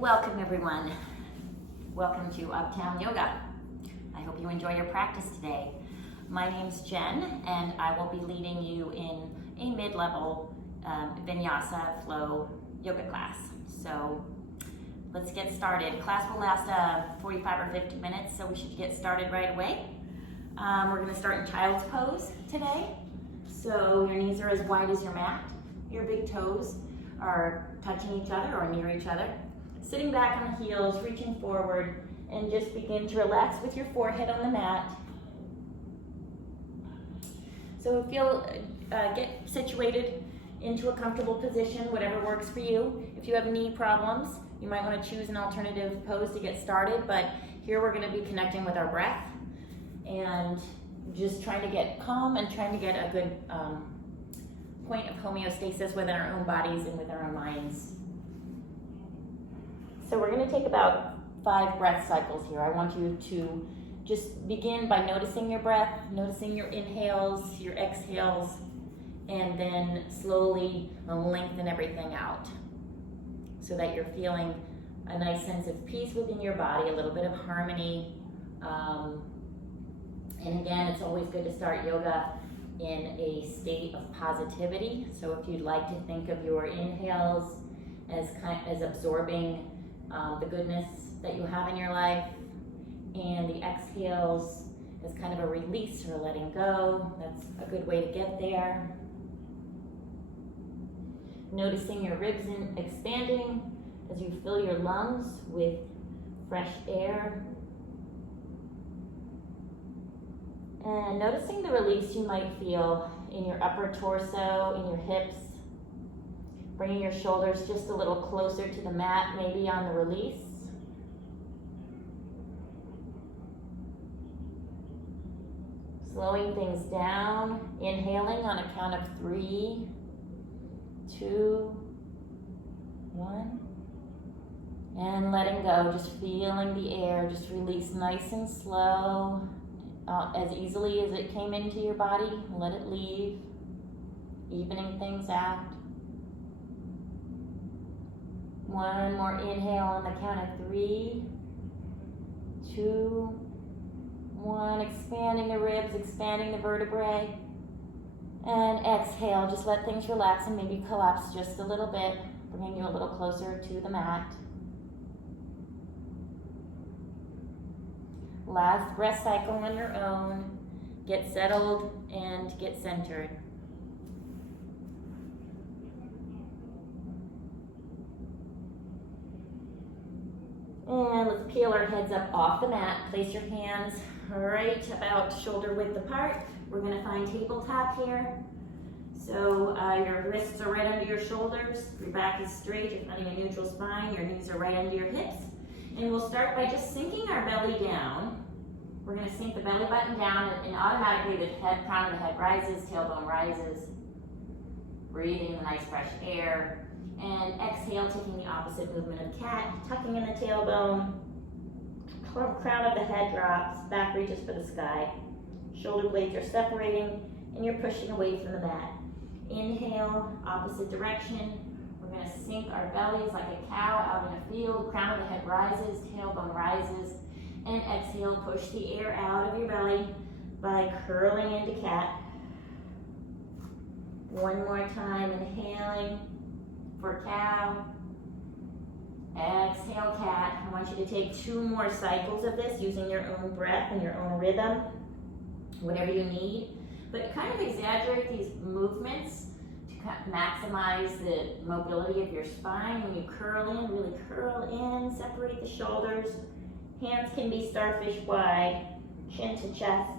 Welcome everyone. Welcome to Uptown Yoga. I hope you enjoy your practice today. My name's Jen and I will be leading you in a mid-level Vinyasa Flow yoga class. So let's get started. Class will last 45 or 50 minutes, so we should get started right away. We're going to start in child's pose today. So your knees are as wide as your mat. Your big toes are touching each other or near each other. Sitting back on the heels, reaching forward, and just begin to relax with your forehead on the mat. So get situated into a comfortable position, whatever works for you. If you have knee problems, you might want to choose an alternative pose to get started, but here we're going to be connecting with our breath and just trying to get calm and trying to get a good point of homeostasis within our own bodies and with our own minds. So we're going to take about 5 breath cycles here. I want you to just begin by noticing your breath, noticing your inhales, your exhales, and then slowly lengthen everything out so that you're feeling a nice sense of peace within your body, a little bit of harmony. And again, it's always good to start yoga in a state of positivity. So if you'd like to think of your inhales as absorbing the goodness that you have in your life, and the exhales as kind of a release or letting go. That's a good way to get there. Noticing your ribs expanding as you fill your lungs with fresh air. And noticing the release you might feel in your upper torso, in your hips. Bringing your shoulders just a little closer to the mat, maybe on the release. Slowing things down, inhaling on a count of 3, 2, 1. And letting go, just feeling the air, just release nice and slow, as easily as it came into your body. Let it leave, evening things out. 1 more inhale on the count of 3, 2, 1. Expanding the ribs, expanding the vertebrae. And exhale, just let things relax and maybe collapse just a little bit, bringing you a little closer to the mat. Last breath cycle on your own. Get settled and get centered. And let's peel our heads up off the mat. Place your hands right about shoulder width apart. We're going to find tabletop here. So your wrists are right under your shoulders. Your back is straight. You're finding a neutral spine. Your knees are right under your hips. And we'll start by just sinking our belly down. We're going to sink the belly button down, and automatically the crown of the head rises, tailbone rises. Breathing the nice fresh air. And exhale, taking the opposite movement of cat, tucking in the tailbone. Crown of the head drops, back reaches for the sky. Shoulder blades are separating, and you're pushing away from the mat. Inhale, opposite direction. We're going to sink our bellies like a cow out in a field. Crown of the head rises, tailbone rises. And exhale, push the air out of your belly by curling into cat. 1 more time, inhaling for cow. Exhale, cat. I want you to take 2 more cycles of this using your own breath and your own rhythm, whatever you need. But kind of exaggerate these movements to maximize the mobility of your spine. When you curl in, really curl in, separate the shoulders. Hands can be starfish wide, chin to chest,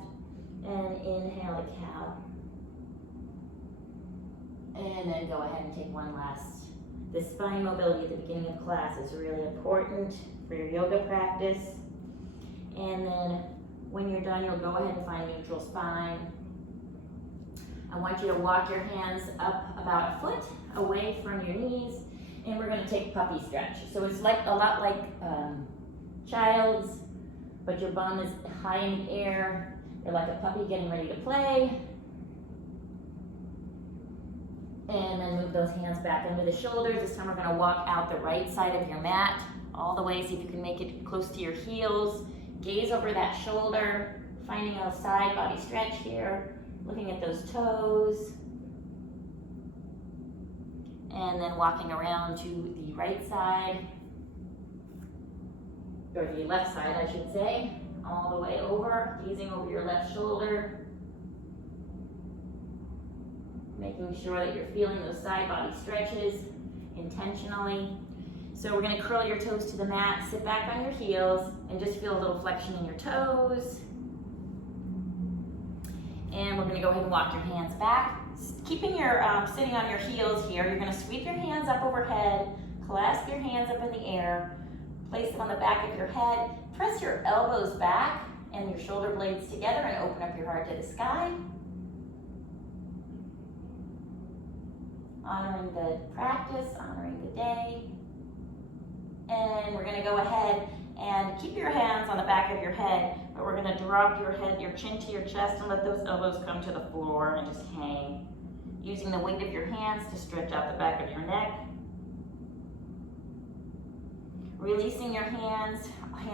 and inhale to cow. And then go ahead and take one last. The spine mobility at the beginning of class is really important for your yoga practice. And then when you're done, you'll go ahead and find neutral spine. I want you to walk your hands up about a foot away from your knees, and we're going to take puppy stretch. So it's like a lot like child's, but your bum is high in the air. You're like a puppy getting ready to play. And then move those hands back under the shoulders. This time we're going to walk out the right side of your mat. all the way. See if you can make it close to your heels. Gaze over that shoulder, finding a side body stretch here, looking at those toes. And then walking around to the right side, or the left side, I should say, all the way over, gazing over your left shoulder. Making sure that you're feeling those side body stretches intentionally. So we're gonna curl your toes to the mat, sit back on your heels, and just feel a little flexion in your toes. And we're gonna go ahead and walk your hands back. Keeping your, sitting on your heels here, you're gonna sweep your hands up overhead, clasp your hands up in the air, place them on the back of your head, press your elbows back and your shoulder blades together and open up your heart to the sky. Honoring the practice, honoring the day. And we're gonna go ahead and keep your hands on the back of your head, but we're gonna drop your head, your chin to your chest, and let those elbows come to the floor and just hang. Using the weight of your hands to stretch out the back of your neck. Releasing your hands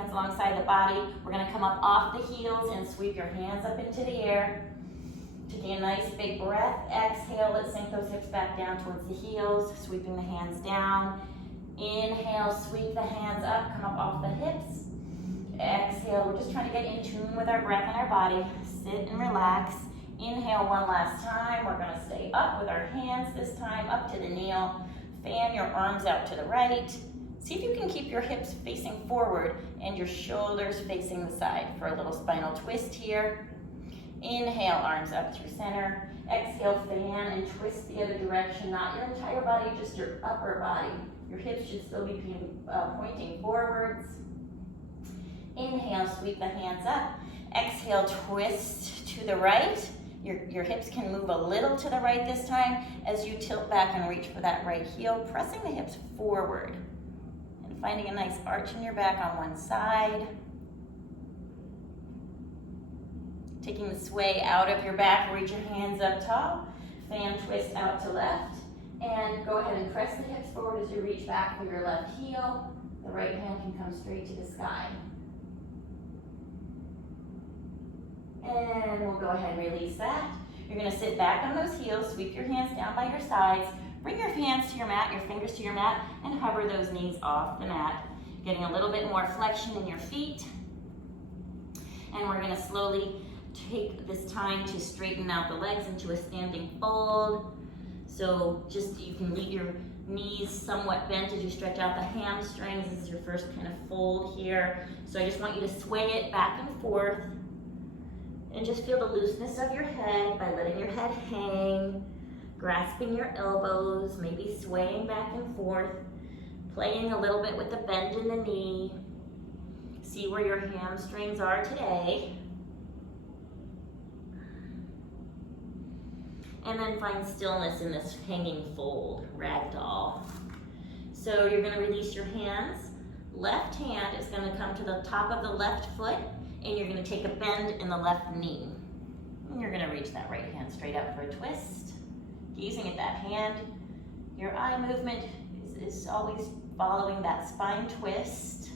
alongside the body. We're gonna come up off the heels and sweep your hands up into the air. Taking a nice big breath. Exhale, let's sink those hips back down towards the heels, sweeping the hands down. Inhale, sweep the hands up, come up off the hips. Exhale, we're just trying to get in tune with our breath and our body. Sit and relax. Inhale one last time. We're gonna stay up with our hands this time, up to the kneel. Fan your arms out to the right. See if you can keep your hips facing forward and your shoulders facing the side for a little spinal twist here. Inhale, arms up through center. Exhale, fan and twist the other direction, not your entire body, just your upper body. Your hips should still be pointing forwards. Inhale, sweep the hands up. Exhale, twist to the right. Your hips can move a little to the right this time as you tilt back and reach for that right heel, pressing the hips forward and finding a nice arch in your back on one side. Taking the sway out of your back, reach your hands up tall, fan twist out to left, and go ahead and press the hips forward as you reach back for your left heel. The right hand can come straight to the sky. And we'll go ahead and release that. You're gonna sit back on those heels, sweep your hands down by your sides, bring your hands to your mat, your fingers to your mat, and hover those knees off the mat. Getting a little bit more flexion in your feet. And we're gonna slowly take this time to straighten out the legs into a standing fold. So just, you can leave your knees somewhat bent as you stretch out the hamstrings. This is your first kind of fold here. So I just want you to sway it back and forth. And just feel the looseness of your head by letting your head hang, grasping your elbows, maybe swaying back and forth, playing a little bit with the bend in the knee. See where your hamstrings are today. And then find stillness in this hanging fold, ragdoll. So you're gonna release your hands. Left hand is gonna come to the top of the left foot, and you're gonna take a bend in the left knee. And you're gonna reach that right hand straight up for a twist. Gazing at that hand, your eye movement is always following that spine twist.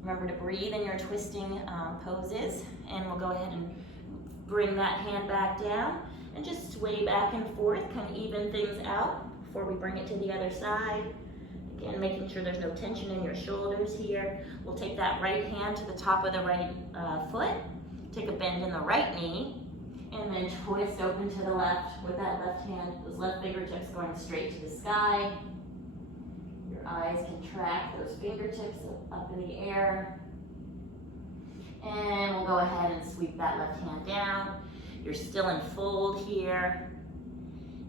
Remember to breathe in your twisting poses, and we'll go ahead and bring that hand back down and just sway back and forth, kind of even things out before we bring it to the other side. Again, making sure there's no tension in your shoulders here. We'll take that right hand to the top of the right foot, take a bend in the right knee, and then twist open to the left with that left hand, those left fingertips going straight to the sky. Your eyes can track those fingertips up in the air. And we'll go ahead and sweep that left hand down. You're still in fold here.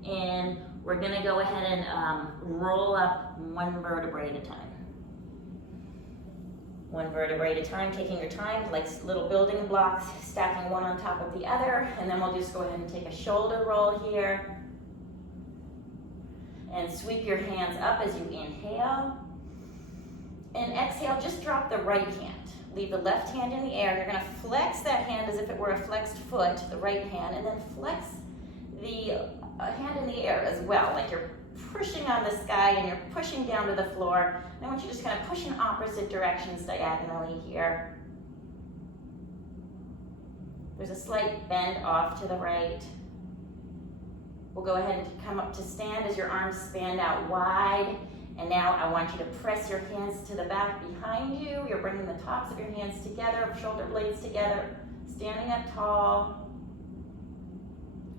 And we're gonna go ahead and roll up one vertebrae at a time. One vertebrae at a time, taking your time, like little building blocks, stacking one on top of the other. And then we'll just go ahead and take a shoulder roll here. And sweep your hands up as you inhale. And exhale, just drop the right hand. Leave the left hand in the air. You're gonna flex that hand as if it were a flexed foot, the right hand, and then flex the hand in the air as well, like you're pushing on the sky and you're pushing down to the floor. And I want you to just kind of push in opposite directions diagonally here. There's a slight bend off to the right. We'll go ahead and come up to stand as your arms span out wide. And now I want you to press your hands to the back behind you. You're bringing the tops of your hands together, shoulder blades together, standing up tall.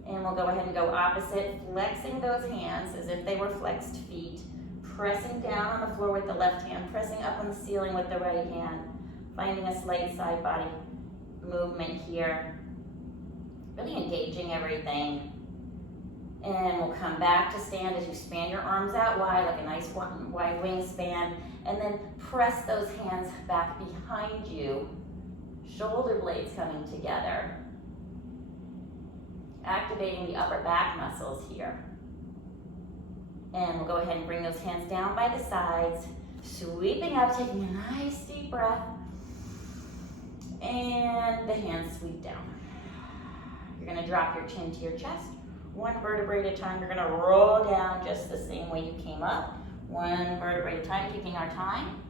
And we'll go ahead and go opposite, flexing those hands as if they were flexed feet, pressing down on the floor with the left hand, pressing up on the ceiling with the right hand, finding a slight side body movement here, really engaging everything. And we'll come back to stand as you span your arms out wide, like a nice wide wingspan, and then press those hands back behind you, shoulder blades coming together, activating the upper back muscles here. And we'll go ahead and bring those hands down by the sides, sweeping up, taking a nice deep breath, and the hands sweep down. You're gonna drop your chin to your chest, one vertebrae at a time. You're gonna roll down just the same way you came up, one vertebrae at a time, taking our time.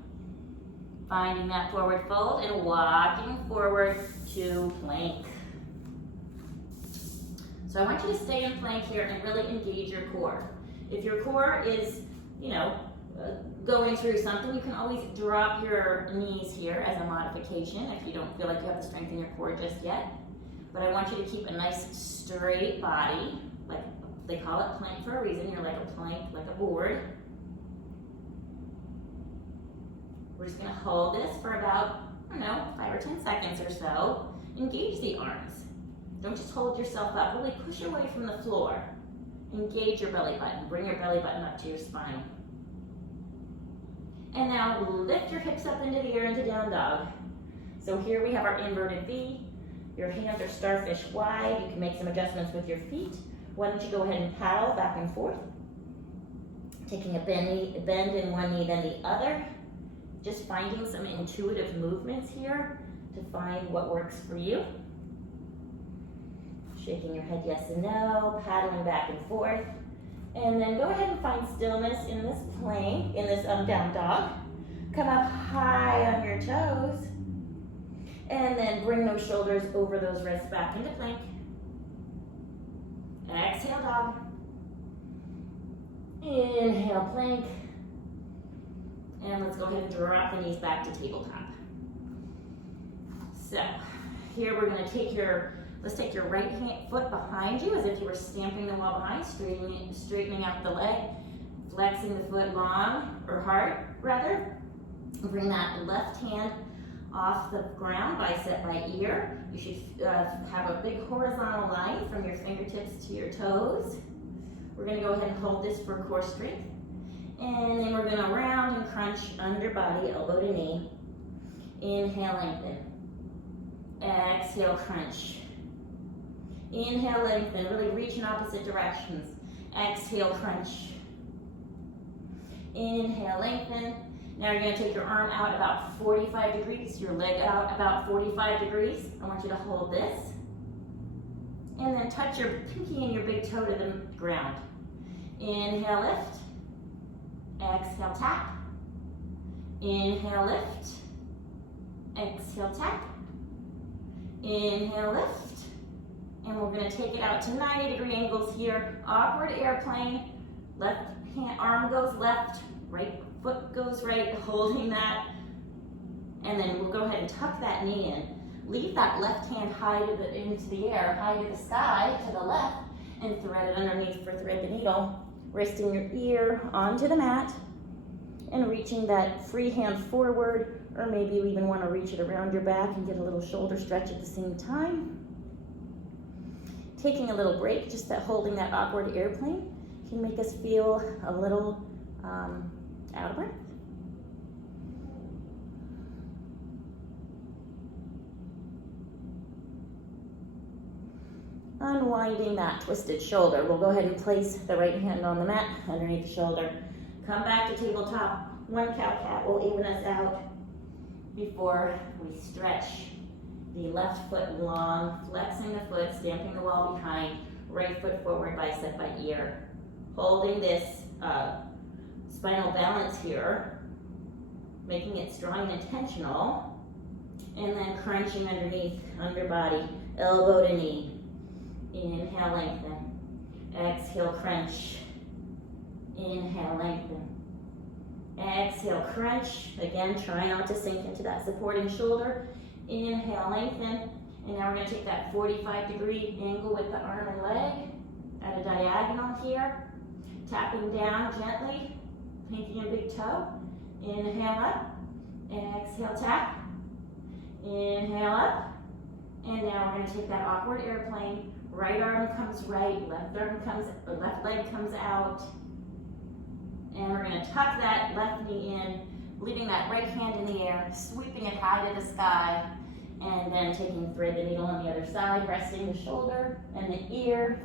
Finding that forward fold and walking forward to plank. So I want you to stay in plank here and really engage your core. If your core is, going through something, you can always drop your knees here as a modification if you don't feel like you have the strength in your core just yet. But I want you to keep a nice straight body, like they call it plank for a reason. You're like a plank, like a board. We're just gonna hold this for about, 5 or 10 seconds or so. Engage the arms. Don't just hold yourself up, really push away from the floor. Engage your belly button, bring your belly button up to your spine. And now lift your hips up into the air into down dog. So here we have our inverted V. Your hands are starfish wide. You can make some adjustments with your feet. Why don't you go ahead and paddle back and forth. Taking a bend in one knee, then the other. Just finding some intuitive movements here to find what works for you. Shaking your head yes and no, paddling back and forth. And then go ahead and find stillness in this plank, in this down dog. Come up high on your toes. And then bring those shoulders over those wrists back into plank. Exhale dog. Inhale plank. And let's go ahead and drop the knees back to tabletop. So here we're going to let's take your right foot behind you as if you were stamping the wall behind, straightening out the leg, flexing the foot long, or hard rather. Bring that left hand off the ground, bicep by ear. You should have a big horizontal line from your fingertips to your toes. We're going to go ahead and hold this for core strength. And then we're going to round and crunch under body, elbow to knee. Inhale, lengthen. Exhale, crunch. Inhale, lengthen. Really reach in opposite directions. Exhale, crunch. Inhale, lengthen. Now you're going to take your arm out about 45 degrees, your leg out about 45 degrees. I want you to hold this. And then touch your pinky and your big toe to the ground. Inhale, lift. Exhale, tap. Inhale, lift. Exhale, tap. Inhale, lift. And we're going to take it out to 90-degree angles here. Awkward airplane. Left hand, arm goes left, right foot goes right, holding that. And then we'll go ahead and tuck that knee in. Leave that left hand high into the air, high to the sky, to the left, and thread it underneath for thread the needle. Resting your ear onto the mat and reaching that free hand forward, or maybe you even want to reach it around your back and get a little shoulder stretch at the same time. Taking a little break, just that holding that awkward airplane can make us feel a little out of breath. Unwinding that twisted shoulder. We'll go ahead and place the right hand on the mat underneath the shoulder. Come back to tabletop. One cow-cat will even us out before we stretch the left foot long, flexing the foot, stamping the wall behind, right foot forward, bicep by ear. Holding this spinal balance here, making it strong and intentional, and then crunching underneath, underbody, elbow to knee. Inhale, lengthen. Exhale, crunch. Inhale, lengthen. Exhale, crunch. Again, try not to sink into that supporting shoulder. Inhale, lengthen. And now we're going to take that 45-degree angle with the arm and leg at a diagonal here. Tapping down gently, pinky and big toe. Inhale up. Exhale, tap. Inhale up. And now we're going to take that awkward airplane. Right arm comes right, left leg comes out. And we're going to tuck that left knee in, leaving that right hand in the air, sweeping it high to the sky, and then taking thread the needle on the other side, resting the shoulder and the ear,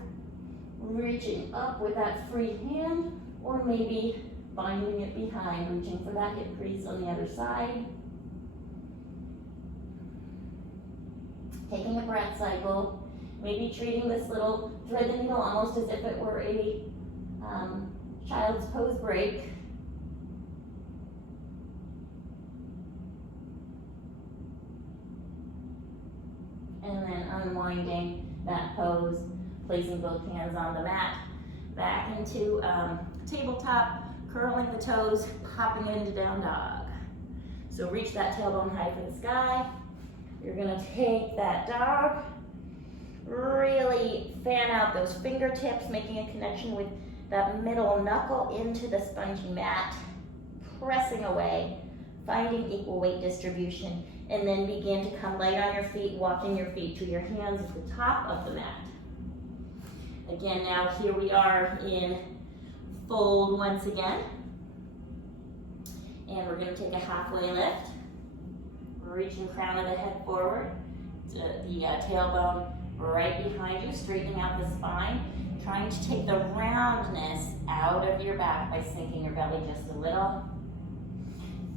reaching up with that free hand, or maybe binding it behind, reaching for that hip crease on the other side. Taking a breath cycle, maybe treating this little thread the needle almost as if it were a child's pose break. And then unwinding that pose, placing both hands on the mat, back into tabletop, curling the toes, popping into down dog. So reach that tailbone high for the sky. You're gonna take that dog, really fan out those fingertips, making a connection with that middle knuckle into the spongy mat, pressing away, finding equal weight distribution, and then begin to come light on your feet, walking your feet to your hands at the top of the mat. Again, now here we are in fold once again. And we're gonna take a halfway lift. Reaching crown of the head forward, the tailbone right behind you, straightening out the spine, trying to take the roundness out of your back by sinking your belly just a little.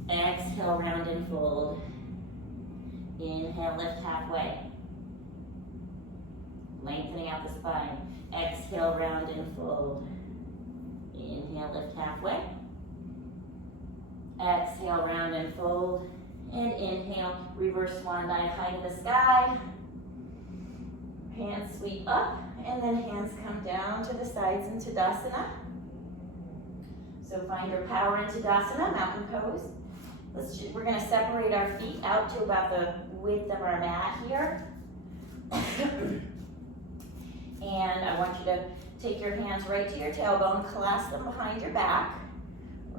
Exhale, round and fold. Inhale, lift halfway. Lengthening out the spine. Exhale, round and fold. Inhale, lift halfway. Exhale, round and fold. And inhale, reverse swan dive high to the sky. Hands sweep up, and then hands come down to the sides in Tadasana. So find your power in Tadasana, mountain pose. We're going to separate our feet out to about the width of our mat here. And I want you to take your hands right to your tailbone, clasp them behind your back.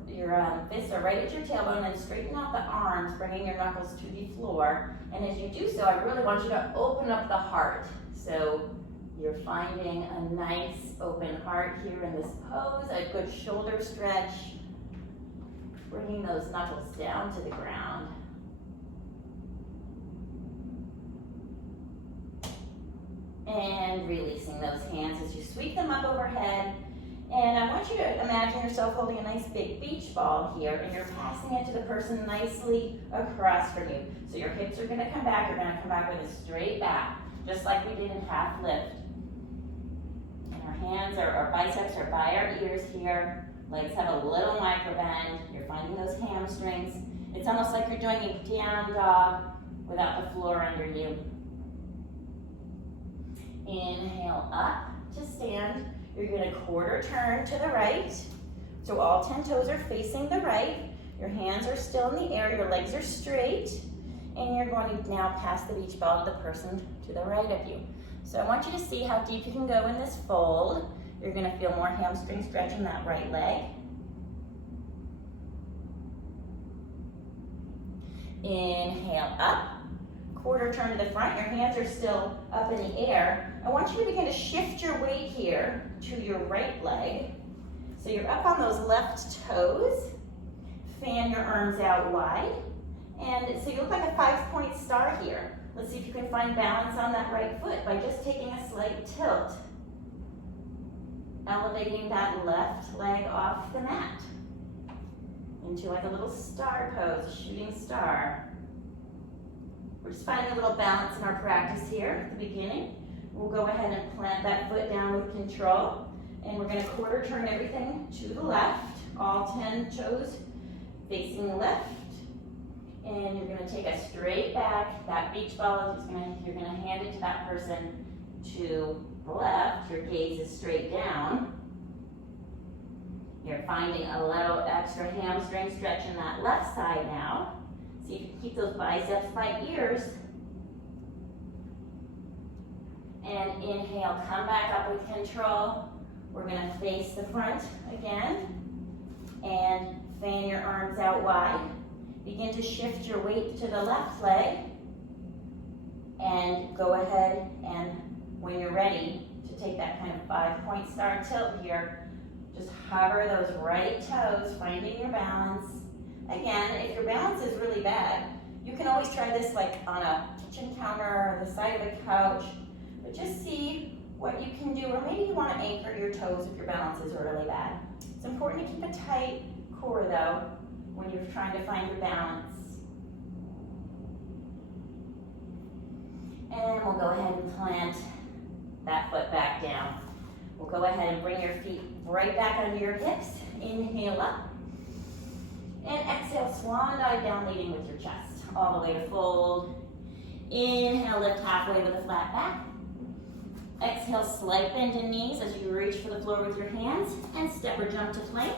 Your fists are right at your tailbone, and straighten out the arms, bringing your knuckles to the floor. And as you do so, I really want you to open up the heart. So you're finding a nice open heart here in this pose, a good shoulder stretch, bringing those knuckles down to the ground. And releasing those hands as you sweep them up overhead. And I want you to imagine yourself holding a nice big beach ball here, and you're passing it to the person nicely across from you. So your hips are going to come back. You're going to come back with a straight back, just like we did in half lift. And our hands, our biceps are by our ears here. Legs have a little micro bend. You're finding those hamstrings. It's almost like you're doing a down dog without the floor under you. Inhale up to stand. You're going to quarter turn to the right. So all 10 toes are facing the right. Your hands are still in the air. Your legs are straight. And you're going to now pass the beach ball to the person to the right of you. So I want you to see how deep you can go in this fold. You're going to feel more hamstring stretch in that right leg. Inhale up. Quarter turn to the front. Your hands are still up in the air. I want you to begin to shift your weight here to your right leg. So you're up on those left toes. Fan your arms out wide. And so you look like a 5-point star here. Let's see if you can find balance on that right foot by just taking a slight tilt. Elevating that left leg off the mat into like a little star pose, a shooting star. We're just finding a little balance in our practice here at the beginning. We'll go ahead and plant that foot down with control. And we're gonna quarter turn everything to the left, all 10 toes facing left. And you're gonna take a straight back. That beach ball is you're gonna hand it to that person to the left. Your gaze is straight down. You're finding a little extra hamstring stretch in that left side now. See if you can keep those biceps by ears. And inhale, come back up with control. We're gonna face the front again. And fan your arms out wide. Begin to shift your weight to the left leg. And go ahead and when you're ready to take that kind of 5-point star tilt here, just hover those right toes, finding your balance. Again, if your balance is really bad, you can always try this like on a kitchen counter or the side of a couch, but just see what you can do, or maybe you want to anchor your toes if your balance is really bad. It's important to keep a tight core though when you're trying to find your balance. And we'll go ahead and plant that foot back down. We'll go ahead and bring your feet right back under your hips. Inhale up. And exhale, swan dive down, leading with your chest. All the way to fold. Inhale, lift halfway with a flat back. Exhale, slight bend in knees as you reach for the floor with your hands. And step or jump to plank.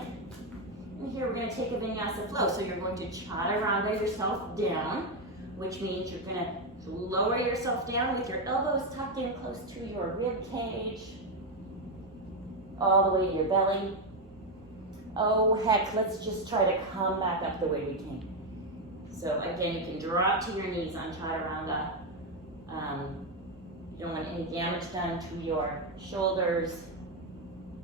And here we're going to take a Vinyasa Flow. So you're going to Chaturanga yourself down, which means you're going to lower yourself down with your elbows tucked in close to your rib cage. All the way to your belly. Oh heck, let's just try to come back up the way we came. So again, you can drop to your knees on Chaturanga. You don't want any damage done to your shoulders.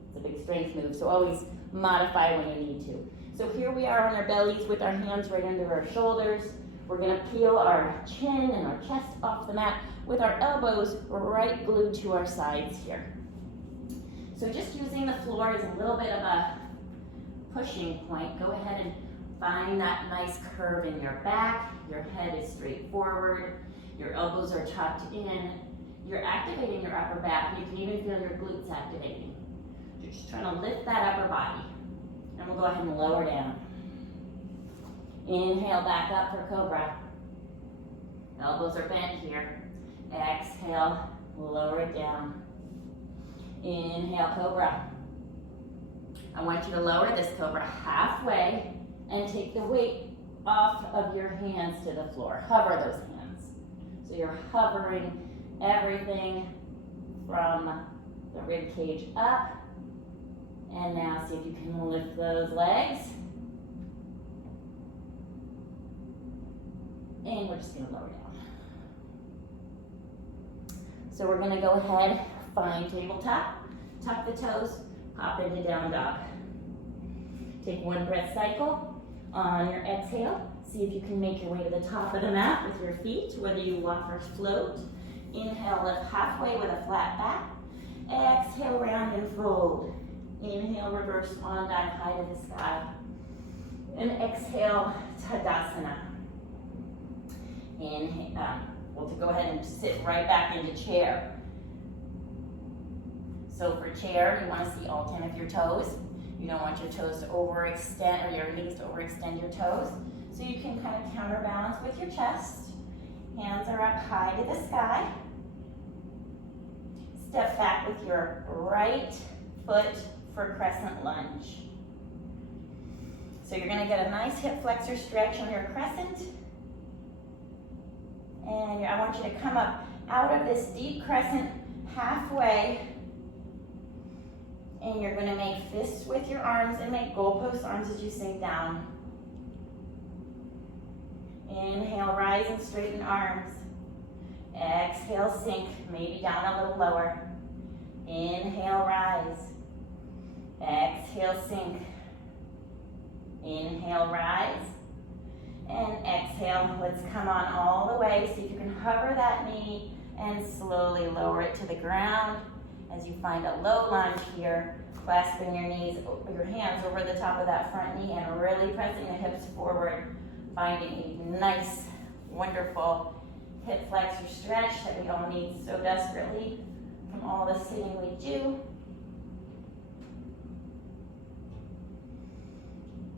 It's a big strength move, so always modify when you need to. So here we are on our bellies with our hands right under our shoulders. We're gonna peel our chin and our chest off the mat with our elbows right glued to our sides here. So just using the floor as a little bit of a pushing point, go ahead and find that nice curve in your back. Your head is straight forward. Your elbows are tucked in. You're activating your upper back. You can even feel your glutes activating. You're just trying to lift that upper body. And we'll go ahead and lower down. Inhale back up for Cobra. Elbows are bent here. Exhale, lower it down. Inhale, Cobra. I want you to lower this Cobra halfway and take the weight off of your hands to the floor. Hover those hands. So you're hovering everything from the rib cage up. And now see if you can lift those legs. And we're just gonna lower down. So we're gonna go ahead, find tabletop, tuck the toes, hop into down dog. Take one breath cycle. On your exhale, see if you can make your way to the top of the mat with your feet, whether you walk or float. Inhale, lift halfway with a flat back. Exhale, round and fold. Inhale, reverse swan dive high to the sky. And exhale, Tadasana. Inhale, we'll go ahead and sit right back into chair. So for chair, you want to see all 10 of your toes. You don't want your toes to overextend, or your knees to overextend your toes. So you can kind of counterbalance with your chest. Hands are up high to the sky. Step back with your right foot for crescent lunge. So you're going to get a nice hip flexor stretch on your crescent. And I want you to come up out of this deep crescent halfway. And you're going to make fists with your arms and make goalpost arms as you sink down. Inhale, rise and straighten arms. Exhale, sink, maybe down a little lower. Inhale, rise. Exhale, sink. Inhale, rise. And exhale, let's come on all the way. See if you can hover that knee and slowly lower it to the ground as you find a low lunge here, clasping your knees, your hands over the top of that front knee and really pressing the hips forward, finding a nice, wonderful hip flexor stretch that we all need so desperately from all the sitting we do.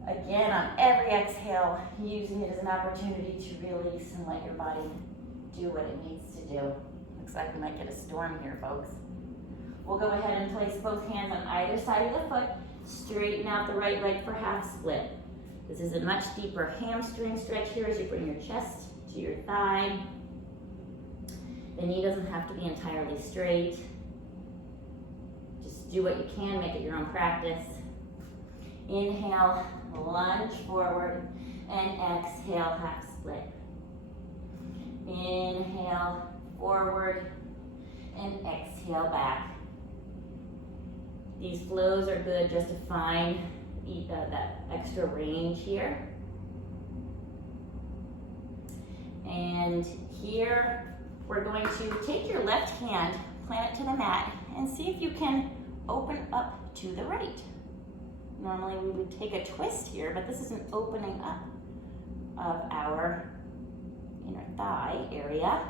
Again, on every exhale, using it as an opportunity to release and let your body do what it needs to do. Looks like we might get a storm here, folks. We'll go ahead and place both hands on either side of the foot. Straighten out the right leg for half split. This is a much deeper hamstring stretch here as you bring your chest to your thigh. The knee doesn't have to be entirely straight. Just do what you can, make it your own practice. Inhale, lunge forward, and exhale, half split. Inhale, forward, and exhale back. These flows are good just to find that extra range here. And here, we're going to take your left hand, plant it to the mat, and see if you can open up to the right. Normally we would take a twist here, but this is an opening up of our inner thigh area.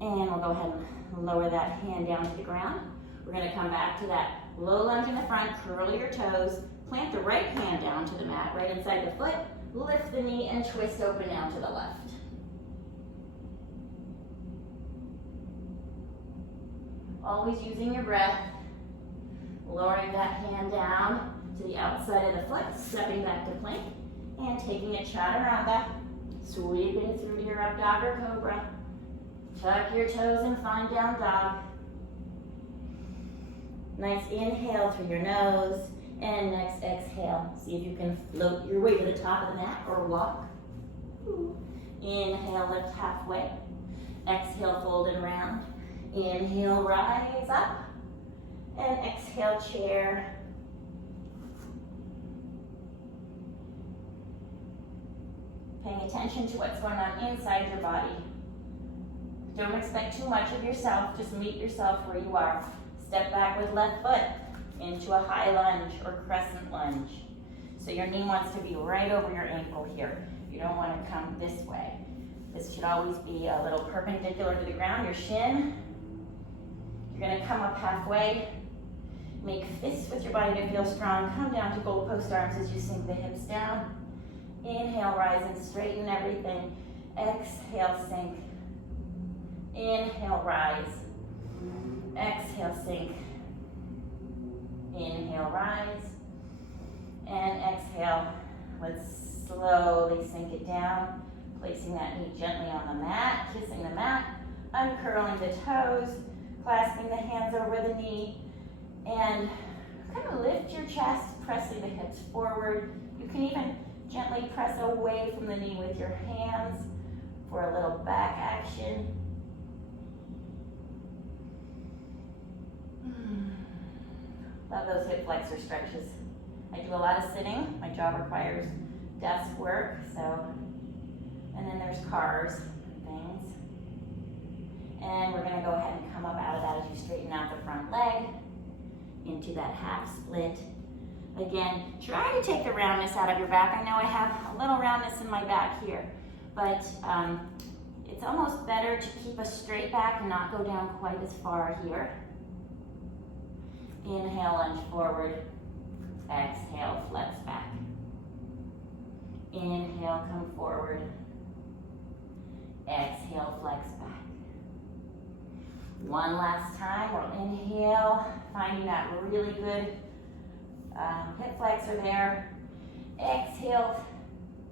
And we'll go ahead and lower that hand down to the ground. We're gonna come back to that low lunge in the front, curl your toes, plant the right hand down to the mat, right inside the foot, lift the knee and twist open down to the left. Always using your breath, lowering that hand down to the outside of the foot, stepping back to plank, and taking a chaturanga, sweeping through to your up dog or cobra. Tuck your toes and find down dog. Nice inhale through your nose, and next exhale. See if you can float your way to the top of the mat or walk. Inhale, lift halfway. Exhale, fold and round. Inhale, rise up. And exhale, chair. Paying attention to what's going on inside your body. Don't expect too much of yourself, just meet yourself where you are. Step back with left foot into a high lunge or crescent lunge. So your knee wants to be right over your ankle here. You don't want to come this way. This should always be a little perpendicular to the ground, your shin. You're going to come up halfway. Make fists with your body to feel strong. Come down to goalpost arms as you sink the hips down. Inhale, rise and straighten everything. Exhale, sink. Inhale, rise. Exhale, sink. Inhale, rise. And exhale. Let's slowly sink it down. Placing that knee gently on the mat, kissing the mat, uncurling the toes, clasping the hands over the knee, and kind of lift your chest, pressing the hips forward. You can even gently press away from the knee with your hands for a little back action. Love those hip flexor stretches. I do a lot of sitting. My job requires desk work, and then there's cars and things. And we're gonna go ahead and come up out of that as you straighten out the front leg into that half split. Again, try to take the roundness out of your back. I know I have a little roundness in my back here, but it's almost better to keep a straight back and not go down quite as far here. Inhale, lunge forward. Exhale, flex back. Inhale, come forward. Exhale, flex back. One last time, we'll inhale, finding that really good hip flexor there. Exhale,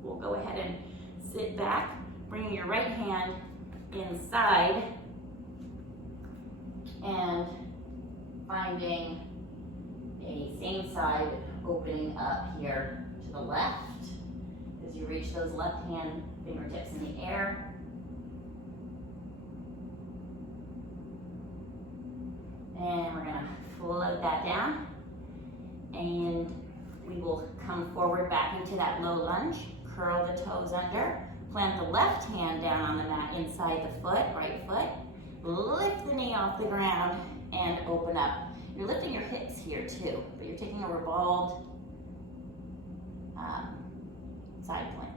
we'll go ahead and sit back, bringing your right hand inside and finding a same side opening up here to the left as you reach those left hand fingertips in the air. And we're gonna float that down. And we will come forward back into that low lunge, curl the toes under, plant the left hand down on the mat inside the foot, right foot, lift the knee off the ground and open up. You're lifting your hips here too, but you're taking a revolved side plank.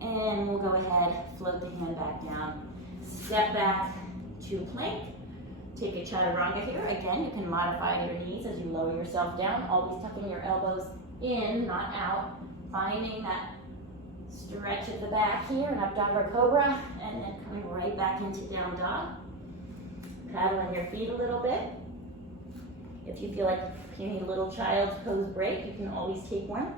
And we'll go ahead, float the hand back down, step back to plank, Take a chaturanga here. Again, you can modify your knees as you lower yourself down, always tucking your elbows in, not out. Finding that stretch at the back here, and up Dharma Cobra, and then coming right back into down dog. Paddling your feet a little bit. If you feel like you need a little child's pose break, you can always take one.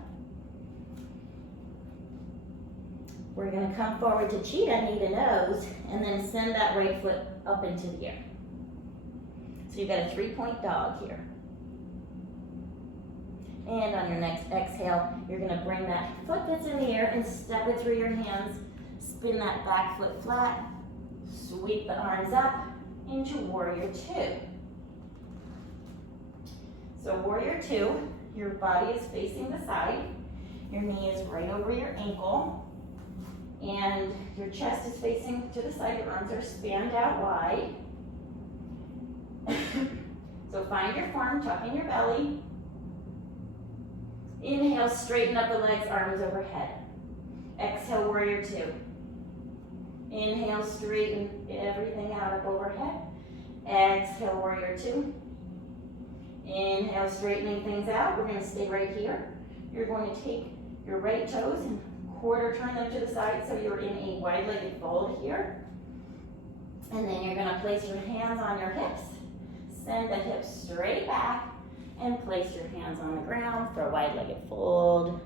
We're going to come forward to cheetah, knee to nose, and then send that right foot up into the air. So you've got a 3-point dog here. And on your next exhale, you're going to bring that foot that's in the air and step it through your hands. Spin that back foot flat. Sweep the arms up into Warrior 2. So Warrior 2, your body is facing the side. Your knee is right over your ankle. And your chest is facing to the side. Your arms are spanned out wide. So find your form, tuck in your belly. Inhale, straighten up the legs, arms overhead. Exhale, Warrior 2. Inhale, straighten everything out up overhead. Exhale, Warrior 2. Inhale, straightening things out. We're going to stay right here. You're going to take your right toes and quarter turn them to the side so you're in a wide-legged fold here. And then you're going to place your hands on your hips. Send the hips straight back. And place your hands on the ground for a wide-legged fold.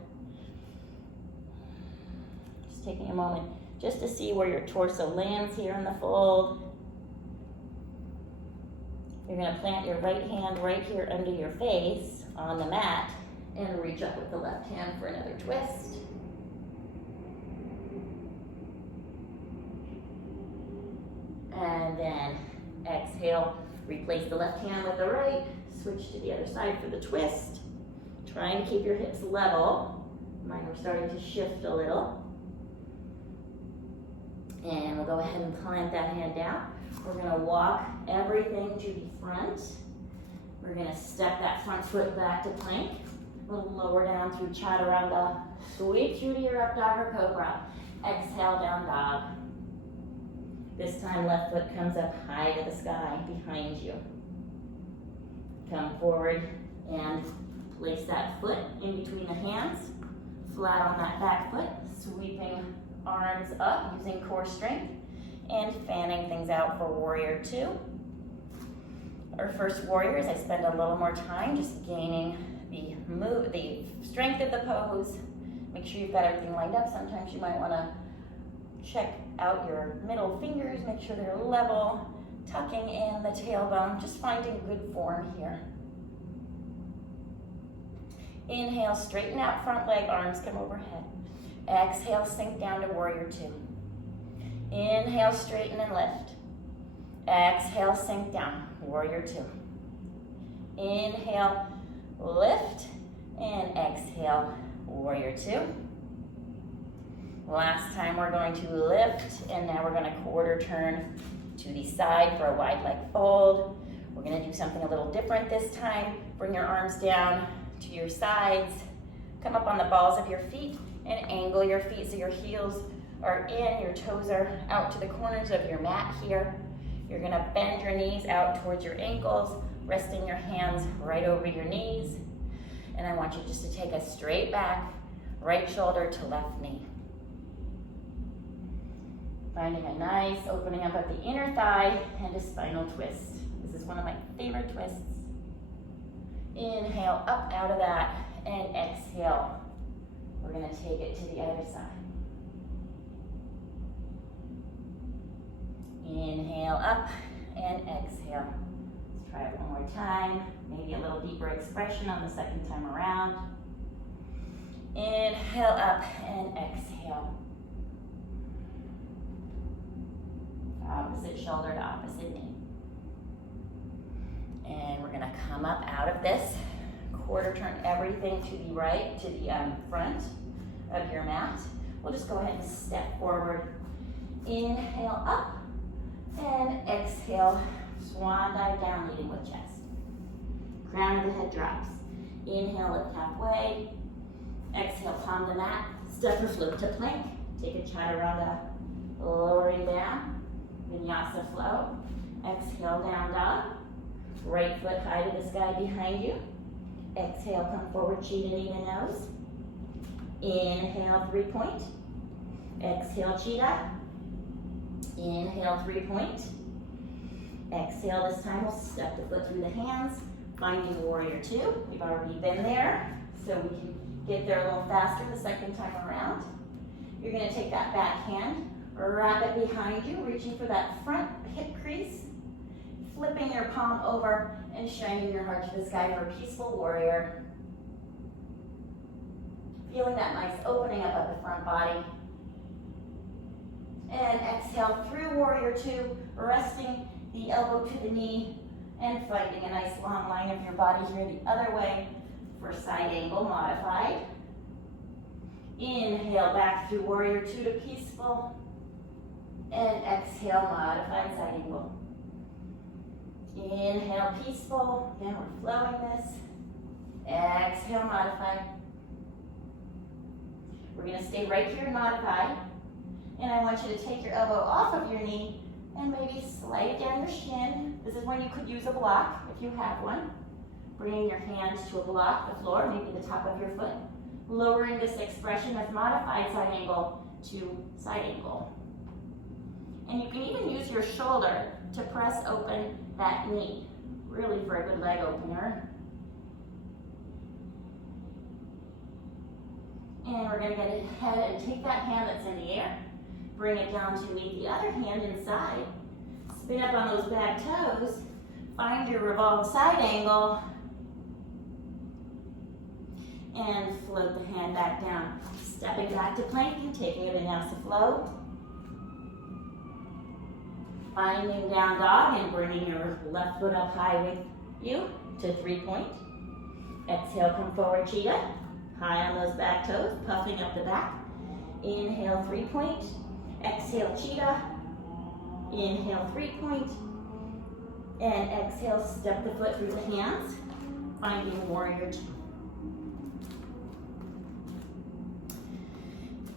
Just taking a moment just to see where your torso lands here in the fold. You're going to plant your right hand right here under your face on the mat and reach up with the left hand for another twist. And then exhale, replace the left hand with the right. Switch to the other side for the twist. Trying to keep your hips level. Mine are starting to shift a little. And we'll go ahead and plant that hand down. We're going to walk everything to the front. We're going to step that front foot back to plank. A little lower down through chaturanga. Sweep through to your up dog or cobra. Exhale, down dog. This time left foot comes up high to the sky behind you. Come forward and place that foot in between the hands, flat on that back foot, sweeping arms up using core strength and fanning things out for Warrior 2. Our first warriors, I spend a little more time just gaining the strength of the pose. Make sure you've got everything lined up. Sometimes you might want to check out your middle fingers, make sure they're level. Tucking in the tailbone, just finding good form here. Inhale, straighten out front leg, arms come overhead. Exhale, sink down to Warrior 2. Inhale, straighten and lift. Exhale, sink down, Warrior 2. Inhale, lift, and exhale, Warrior 2. Last time we're going to lift, and now we're going to quarter turn to the side for a wide leg fold. We're going to do something a little different this time. Bring your arms down to your sides. Come up on the balls of your feet and angle your feet so your heels are in, your toes are out to the corners of your mat here. You're going to bend your knees out towards your ankles, resting your hands right over your knees. And I want you just to take a straight back, right shoulder to left knee. Finding a nice opening up at the inner thigh and a spinal twist. This is one of my favorite twists. Inhale up out of that and exhale. We're going to take it to the other side. Inhale up and exhale. Let's try it one more time. Maybe a little deeper expression on the second time around. Inhale up and exhale. Opposite shoulder to opposite knee. And we're going to come up out of this. Quarter turn everything to the right, to the front of your mat. We'll just go ahead and step forward. Inhale up and exhale. Swan dive down, leading with chest. Crown of the head drops. Inhale, lift halfway. Exhale, palm the mat. Step or float to plank. Take a chaturanga, lowering down. Vinyasa Flow. Exhale, down dog. Right foot high to the sky behind you. Exhale, come forward, cheetah, knee to nose. Inhale, 3-point. Exhale, cheetah. Inhale, 3-point. Exhale, this time we'll step the foot through the hands, finding warrior 2. We've already been there, so we can get there a little faster the second time around. You're gonna take that back hand, wrap it behind you, reaching for that front hip crease, flipping your palm over and shining your heart to the sky for a peaceful warrior. Feeling that nice opening up of the front body. And exhale through warrior 2, resting the elbow to the knee and finding a nice long line of your body here the other way for side angle modified. Inhale back through warrior 2 to peaceful. And exhale, modified side angle. Inhale, peaceful. Again, we're flowing this. Exhale, modified. We're gonna stay right here in modified. And I want you to take your elbow off of your knee and maybe slide it down your shin. This is when you could use a block if you have one. Bringing your hands to a block, the floor, maybe the top of your foot. Lowering this expression of modified side angle to side angle. And you can even use your shoulder to press open that knee. Really for a good leg opener. And we're gonna get ahead and take that hand that's in the air, bring it down to meet the other hand inside, spin up on those back toes, find your revolved side angle, and float the hand back down. Stepping back to plank and taking a Vinyasa Flow. Finding down dog and bringing your left foot up high with you to 3-point. Exhale, come forward, cheetah. High on those back toes, puffing up the back. Inhale, 3-point. Exhale, cheetah. Inhale, 3-point. And exhale, step the foot through the hands, finding warrior 2.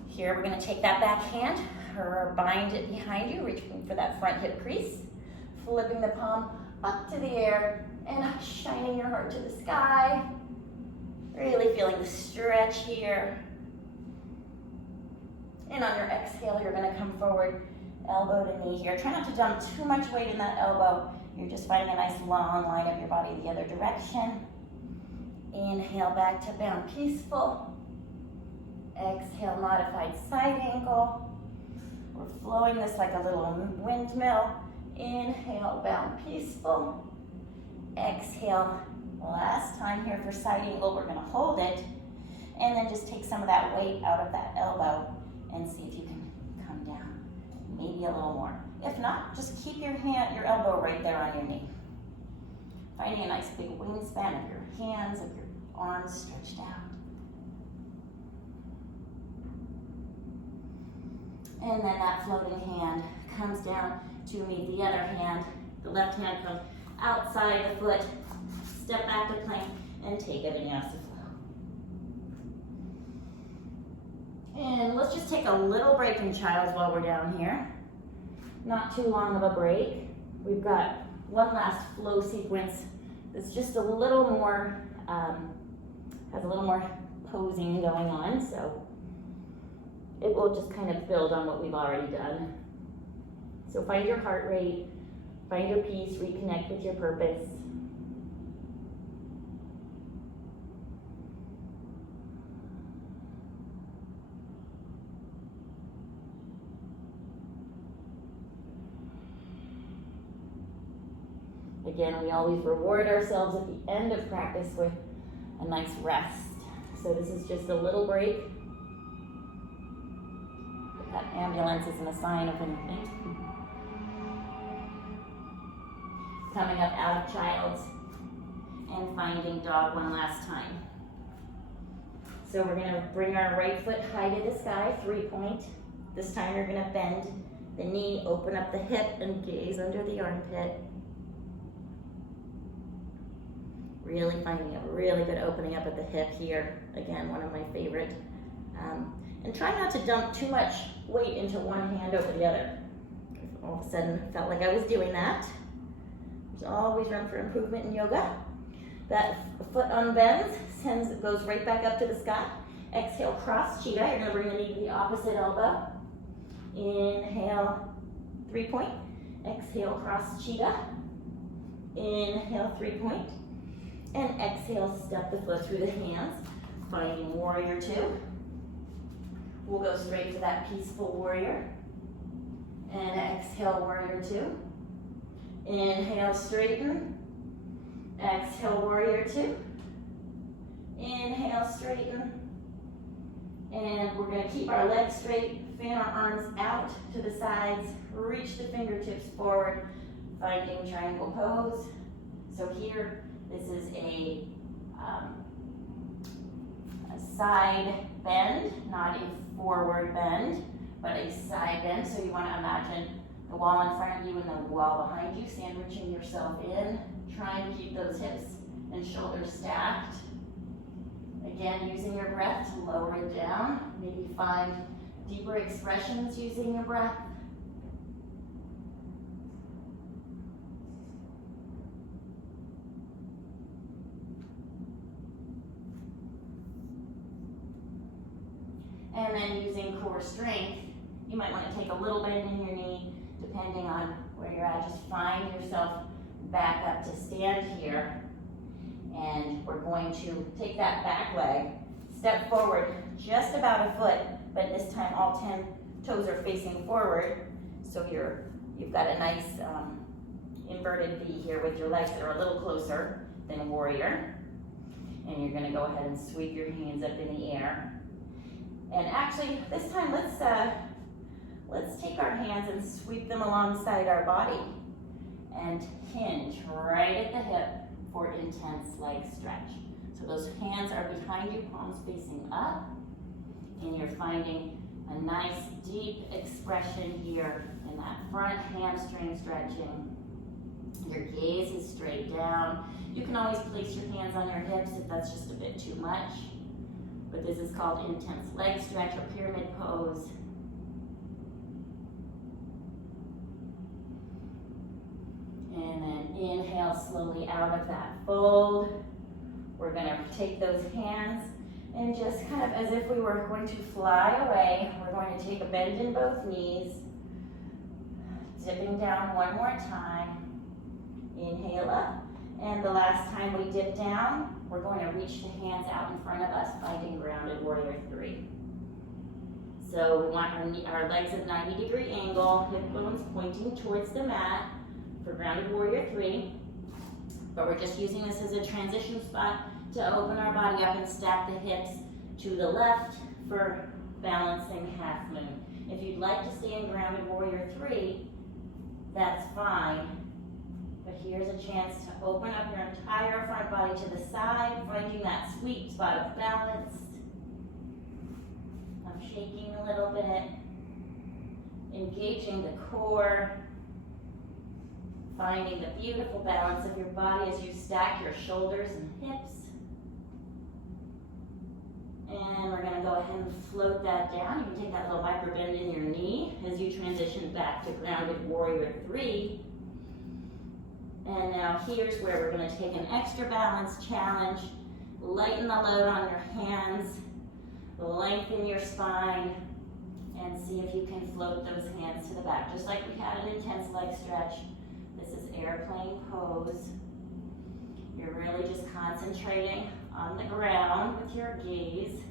Here we're gonna take that back hand, or bind it behind you, reaching for that front hip crease, flipping the palm up to the air, and shining your heart to the sky. Really feeling the stretch here. And on your exhale, you're gonna come forward, elbow to knee here. Try not to dump too much weight in that elbow. You're just finding a nice long line of your body the other direction. Inhale back to bound peaceful. Exhale, modified side angle. We're flowing this like a little windmill. Inhale, bound peaceful. Exhale, last time here for side angle, we're gonna hold it and then just take some of that weight out of that elbow and see if you can come down, maybe a little more. If not, just keep your elbow right there on your knee. Finding a nice big wingspan of your hands, of your arms stretched out. And then that floating hand comes down to meet the other hand. The left hand comes outside the foot, step back to plank, and take a Vinyasa Flow. And let's just take a little break in child's while we're down here. Not too long of a break. We've got one last flow sequence that's just a little more, has a little more posing going on, so it will just kind of build on what we've already done. So find your heart rate, find your peace, reconnect with your purpose. Again, we always reward ourselves at the end of practice with a nice rest. So this is just a little break. That ambulance isn't a sign of anything. Coming up out of child's and finding dog one last time. So we're gonna bring our right foot high to the sky, 3-point. This time you're gonna bend the knee, open up the hip, and gaze under the armpit. Really finding a really good opening up at the hip here. Again, one of my favorite. And try not to dump too much weight into one hand over the other. All of a sudden, felt like I was doing that. There's always room for improvement in yoga. That foot unbends, goes right back up to the sky. Exhale, cross cheetah. You're gonna bring the knee to the opposite elbow. Inhale, 3-point. Exhale, cross cheetah. Inhale, 3-point. And exhale, step the foot through the hands, finding warrior 2. We'll go straight to that peaceful warrior. And exhale, warrior 2. Inhale, straighten. Exhale, warrior 2. Inhale, straighten. And we're gonna keep our legs straight, fan our arms out to the sides, reach the fingertips forward, finding triangle pose. So here, this is a side bend, not a forward bend, but a side bend. So you want to imagine the wall in front of you and the wall behind you, sandwiching yourself in, trying to keep those hips and shoulders stacked. Again, using your breath to lower it down. Maybe find deeper expressions using your breath. And then using core strength, you might want to take a little bend in your knee, depending on where you're at. Just find yourself back up to stand here. And we're going to take that back leg, step forward just about a foot, but this time all 10 toes are facing forward. So you've got a nice inverted V here with your legs that are a little closer than warrior. And you're gonna go ahead and sweep your hands up in the air. And actually, this time let's take our hands and sweep them alongside our body and hinge right at the hip for intense leg stretch. So those hands are behind you, palms facing up, and you're finding a nice deep expression here in that front hamstring stretching. Your gaze is straight down. You can always place your hands on your hips if that's just a bit too much. But this is called intense leg stretch or pyramid pose. And then inhale slowly out of that fold. We're gonna take those hands and just kind of as if we were going to fly away, we're going to take a bend in both knees, dipping down one more time. Inhale up. And the last time we dip down, we're going to reach the hands out in front of us, finding grounded warrior 3. So we want our legs at 90-degree angle, hip bones pointing towards the mat for grounded warrior 3. But we're just using this as a transition spot to open our body up and stack the hips to the left for balancing half moon. If you'd like to stay in grounded warrior 3, that's fine. But here's a chance to open up your entire front body to the side, finding that sweet spot of balance. I'm shaking a little bit, engaging the core, finding the beautiful balance of your body as you stack your shoulders and hips. And we're gonna go ahead and float that down. You can take that little micro bend in your knee as you transition back to grounded warrior 3. And now here's where we're gonna take an extra balance challenge. Lighten the load on your hands, lengthen your spine, and see if you can float those hands to the back. Just like we had an intense leg stretch, this is airplane pose. You're really just concentrating on the ground with your gaze,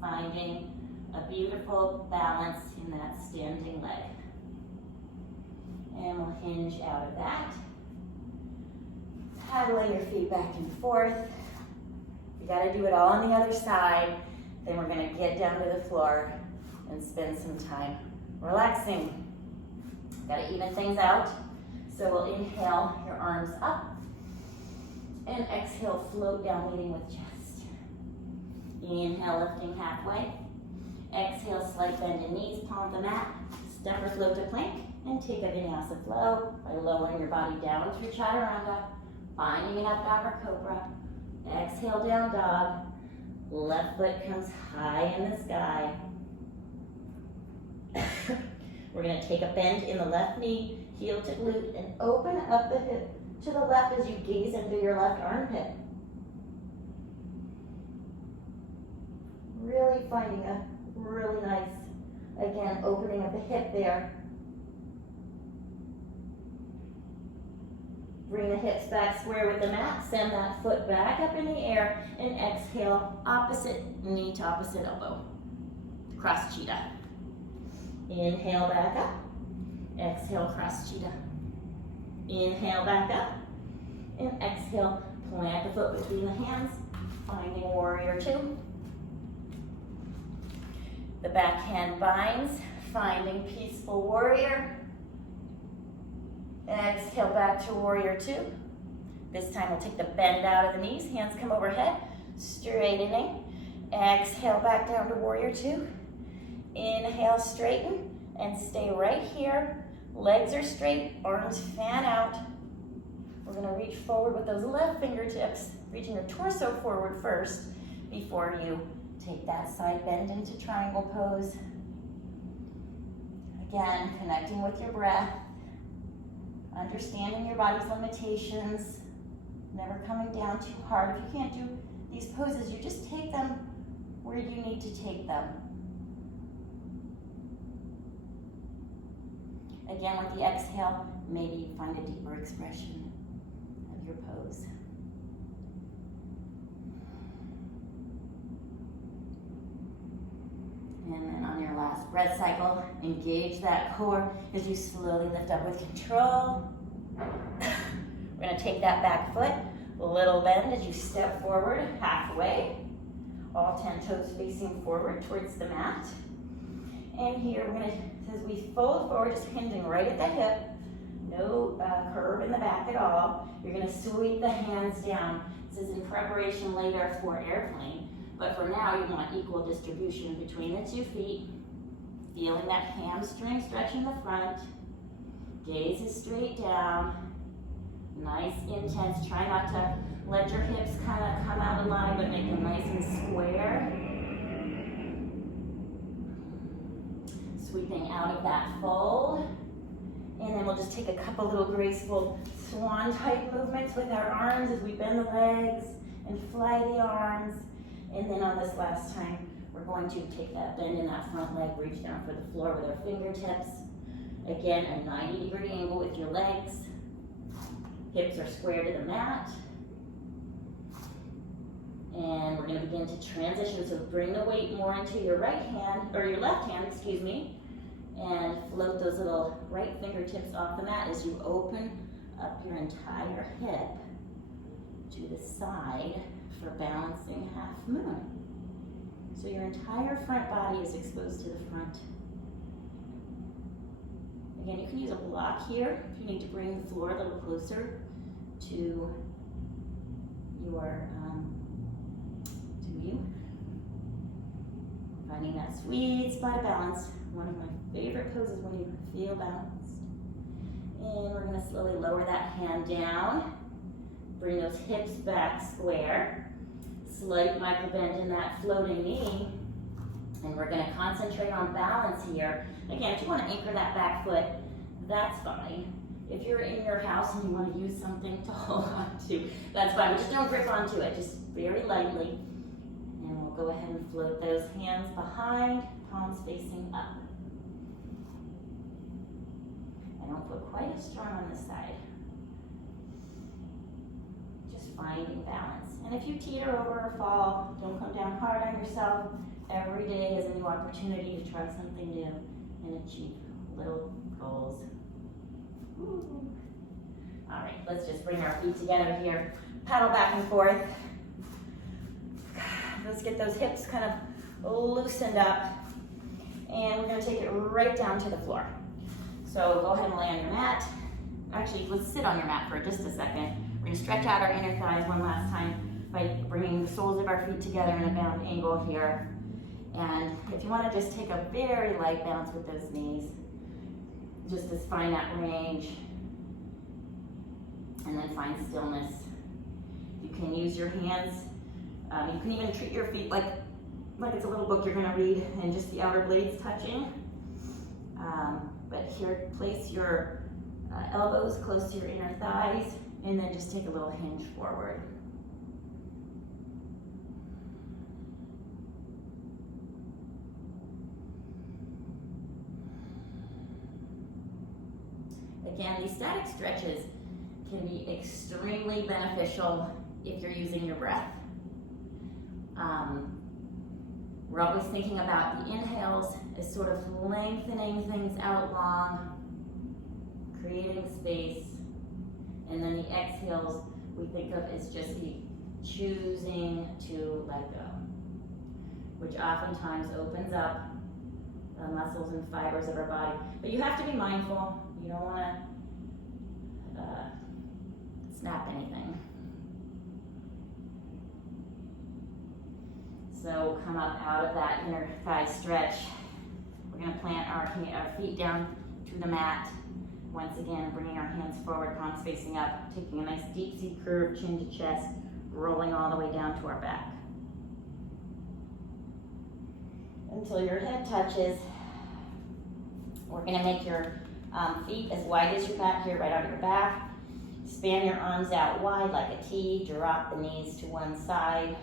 finding a beautiful balance in that standing leg. And we'll hinge out of that. Paddling your feet back and forth. You gotta do it all on the other side. Then we're gonna get down to the floor and spend some time relaxing. Gotta even things out. So we'll inhale your arms up and exhale, float down, leading with chest. Inhale, lifting halfway. Exhale, slight bend in knees, palm the mat. Step or float to plank and take a Vinyasa Flow by lowering your body down through Chaturanga. Finding an up-dog cobra. Exhale, down dog. Left foot comes high in the sky. We're gonna take a bend in the left knee, heel to glute, and open up the hip to the left as you gaze into your left armpit. Really finding a really nice, again, opening of the hip there. Bring the hips back square with the mat, send that foot back up in the air, and exhale, opposite knee to opposite elbow. Cross cheetah. Inhale back up, exhale, cross cheetah. Inhale back up, and exhale, plant the foot between the hands, finding warrior two. The back hand binds, finding peaceful warrior. Exhale back to warrior two. This time we'll take the bend out of the knees, hands come overhead, straightening. Exhale back down to warrior two. Inhale, straighten, and stay right here. Legs are straight, arms fan out. We're gonna reach forward with those left fingertips, reaching your torso forward first before you take that side bend into triangle pose. Again, connecting with your breath, understanding your body's limitations, never coming down too hard. If you can't do these poses, you just take them where you need to take them. Again, with the exhale, maybe you find a deeper expression of your pose. And then on your last breath cycle, engage that core as you slowly lift up with control. We're gonna take that back foot, a little bend as you step forward halfway. All 10 toes facing forward towards the mat. And here we're gonna, as we fold forward, just hinging right at the hip, no curve in the back at all. You're gonna sweep the hands down. This is in preparation later for airplane. But for now, you want equal distribution between the 2 feet. Feeling that hamstring stretch in the front. Gaze is straight down. Nice, intense. Try not to let your hips kind of come out of line, but make them nice and square. Sweeping out of that fold. And then we'll just take a couple little graceful swan type movements with our arms as we bend the legs and fly the arms. And then on this last time, we're going to take that bend in that front leg, reach down for the floor with our fingertips. Again, a 90-degree angle with your legs. Hips are square to the mat. And we're gonna begin to transition, so bring the weight more into your right hand, or your left hand, excuse me, and float those little right fingertips off the mat as you open up your entire hip to the side for balancing half moon. So your entire front body is exposed to the front. Again, you can use a block here if you need to bring the floor a little closer to your to you. Finding that sweet spot of balance. One of my favorite poses when you feel balanced. And we're gonna slowly lower that hand down. Bring those hips back square. Slight micro bend in that floating knee. And we're gonna concentrate on balance here. Again, if you wanna anchor that back foot, that's fine. If you're in your house and you wanna use something to hold on to, that's fine. But just don't grip onto it, just very lightly. And we'll go ahead and float those hands behind, palms facing up. I don't feel quite as strong on this side. Just finding balance. And if you teeter over or fall, don't come down hard on yourself. Every day is a new opportunity to try something new and achieve little goals. Ooh. All right, let's just bring our feet together here. Paddle back and forth. Let's get those hips kind of loosened up. And we're gonna take it right down to the floor. So go ahead and lay on your mat. Actually, let's sit on your mat for just a second. We're gonna stretch out our inner thighs one last time by bringing the soles of our feet together in a bound angle here. And if you wanna just take a very light bounce with those knees, just to find that range, and then find stillness. You can use your hands. You can even treat your feet like it's a little book you're gonna read and just the outer blades touching. But here, place your elbows close to your inner thighs, and then just take a little hinge forward. Again, these static stretches can be extremely beneficial if you're using your breath. We're always thinking about the inhales as sort of lengthening things out long, creating space, and then the exhales we think of as just the choosing to let go, which oftentimes opens up the muscles and fibers of our body. But you have to be mindful. You don't want to snap anything. So come up out of that inner thigh stretch. We're going to plant our feet down to the mat. Once again, bringing our hands forward, palms facing up, taking a nice deep C curve, chin to chest, rolling all the way down to our back. Until your head touches. We're going to make your feet as wide as your back here, right on your back. Span your arms out wide like a T. Drop the knees to one side.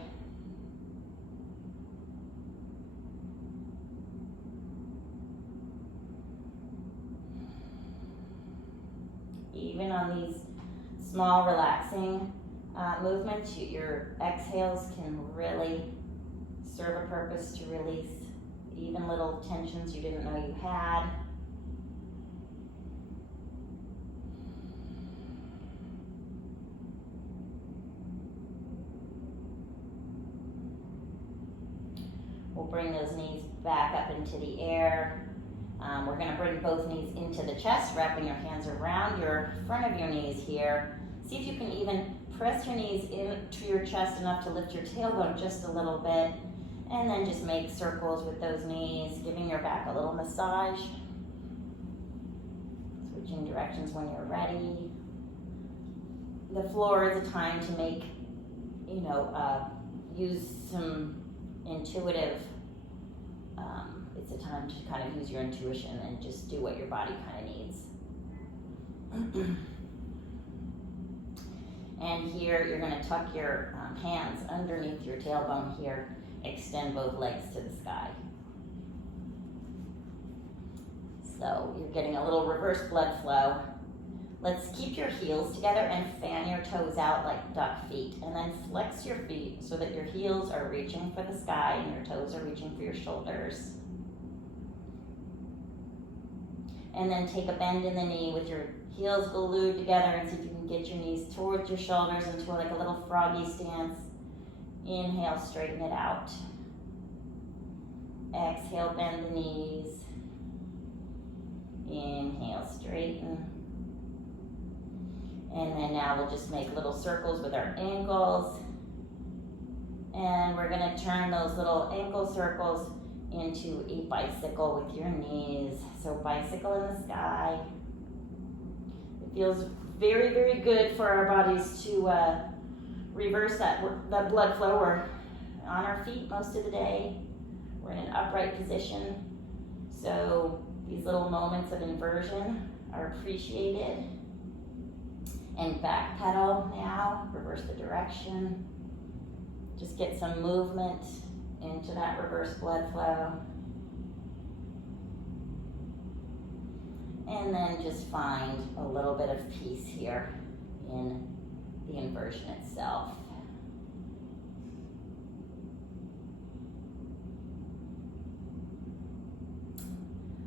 Even on these small, relaxing movements, your exhales can really serve a purpose to release even little tensions you didn't know you had. We'll bring those knees back up into the air. We're going to bring both knees into the chest, wrapping your hands around your front of your knees here. See if you can even press your knees into your chest enough to lift your tailbone just a little bit. And then just make circles with those knees, giving your back a little massage. Switching directions when you're ready. The floor is a time to make, use some intuitive, it's a time to kind of use your intuition and just do what your body kind of needs. And here you're going to tuck your hands underneath your tailbone here. Extend both legs to the sky. So you're getting a little reverse blood flow. Let's keep your heels together and fan your toes out like duck feet. And then flex your feet so that your heels are reaching for the sky and your toes are reaching for your shoulders. And then take a bend in the knee with your heels glued together and see if you can get your knees towards your shoulders into like a little froggy stance. Inhale, straighten it out. Exhale, bend the knees. Inhale, straighten. And then now we'll just make little circles with our ankles. And we're going to turn those little ankle circles into a bicycle with your knees. So bicycle in the sky. It feels very, very good for our bodies to reverse that blood flow. We're on our feet most of the day. We're in an upright position. So these little moments of inversion are appreciated. And back pedal now, reverse the direction. Just get some movement into that reverse blood flow. And then just find a little bit of peace here in the inversion itself.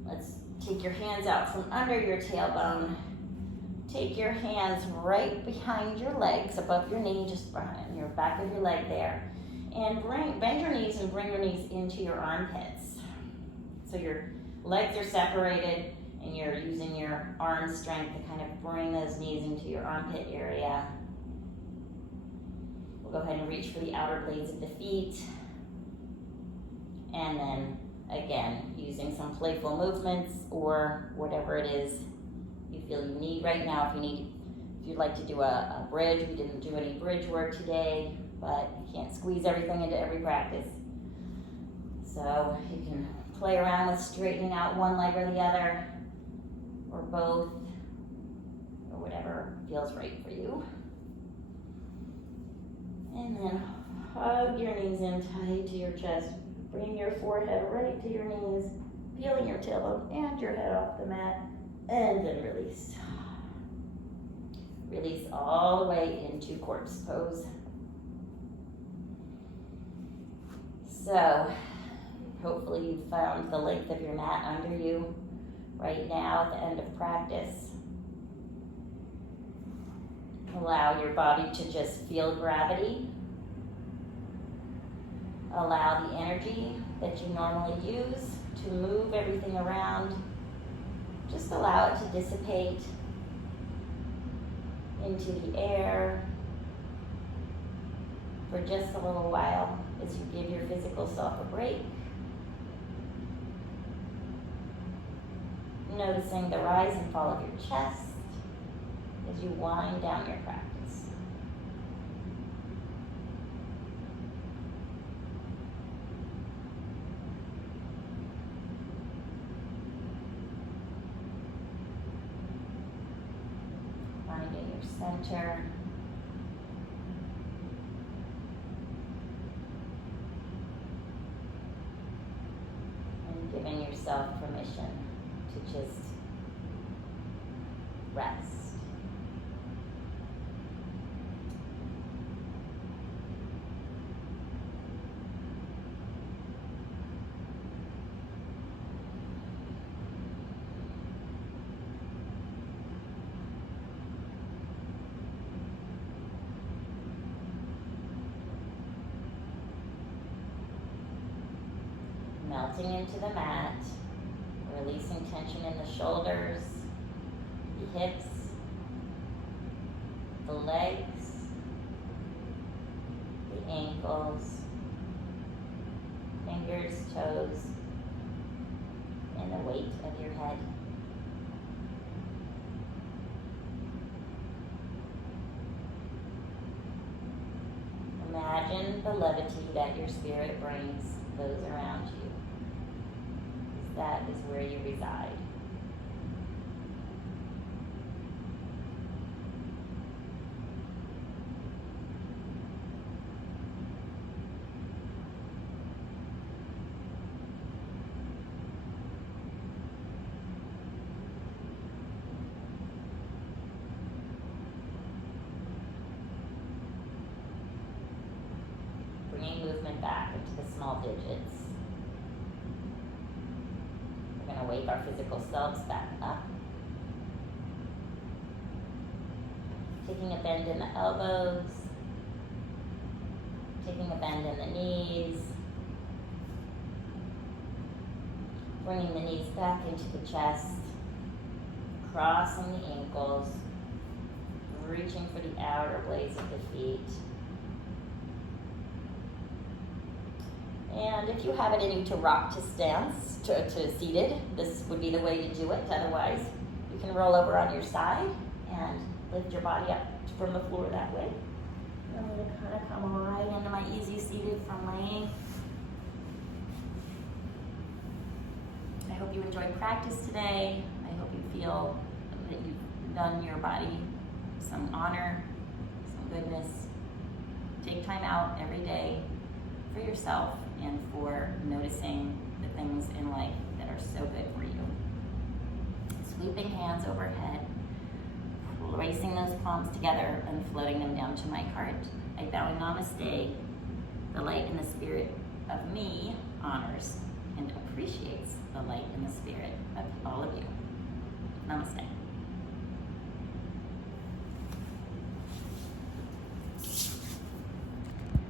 Let's take your hands out from under your tailbone. Take your hands right behind your legs, above your knee, just behind your back of your leg there. And bend your knees and bring your knees into your armpits. So your legs are separated and you're using your arm strength to kind of bring those knees into your armpit area. We'll go ahead and reach for the outer blades of the feet. And then, again, using some playful movements or whatever it is you feel you need right now. If you'd like to do a bridge, we didn't do any bridge work today, but you can't squeeze everything into every practice. So you can play around with straightening out one leg or the other. or both, or whatever feels right for you. And then hug your knees in tight to your chest. Bring your forehead right to your knees, peeling your tailbone and your head off the mat, and then release. Release all the way into corpse pose. So, hopefully you've found the length of your mat under you right now at the end of practice. Allow your body to just feel gravity. Allow the energy that you normally use to move everything around. Just allow it to dissipate into the air for just a little while as you give your physical self a break. Noticing the rise and fall of your chest as you wind down your practice. Finding your center. And giving yourself permission to just rest. Melting into the mat, releasing tension in the shoulders, the hips, the legs, the ankles, fingers, toes, and the weight of your head. Imagine the levity that your spirit brings those around you. That is where you reside. Bringing movement back into the small digits. We're going to wake our physical selves back up. Taking a bend in the elbows. Taking a bend in the knees. Bringing the knees back into the chest. Crossing the ankles. Reaching for the outer blades of the feet. And if you have it in you to rock to stance, to seated, this would be the way to do it. Otherwise, you can roll over on your side and lift your body up from the floor that way. I'm going to kind of come right into my easy seated from laying. I hope you enjoyed practice today. I hope you feel that you've done your body some honor, some goodness. Take time out every day for yourself and for noticing the things in life that are so good for you. Sweeping hands overhead, placing those palms together and floating them down to my heart. I bow in namaste. The light and the spirit of me honors and appreciates the light and the spirit of all of you. Namaste.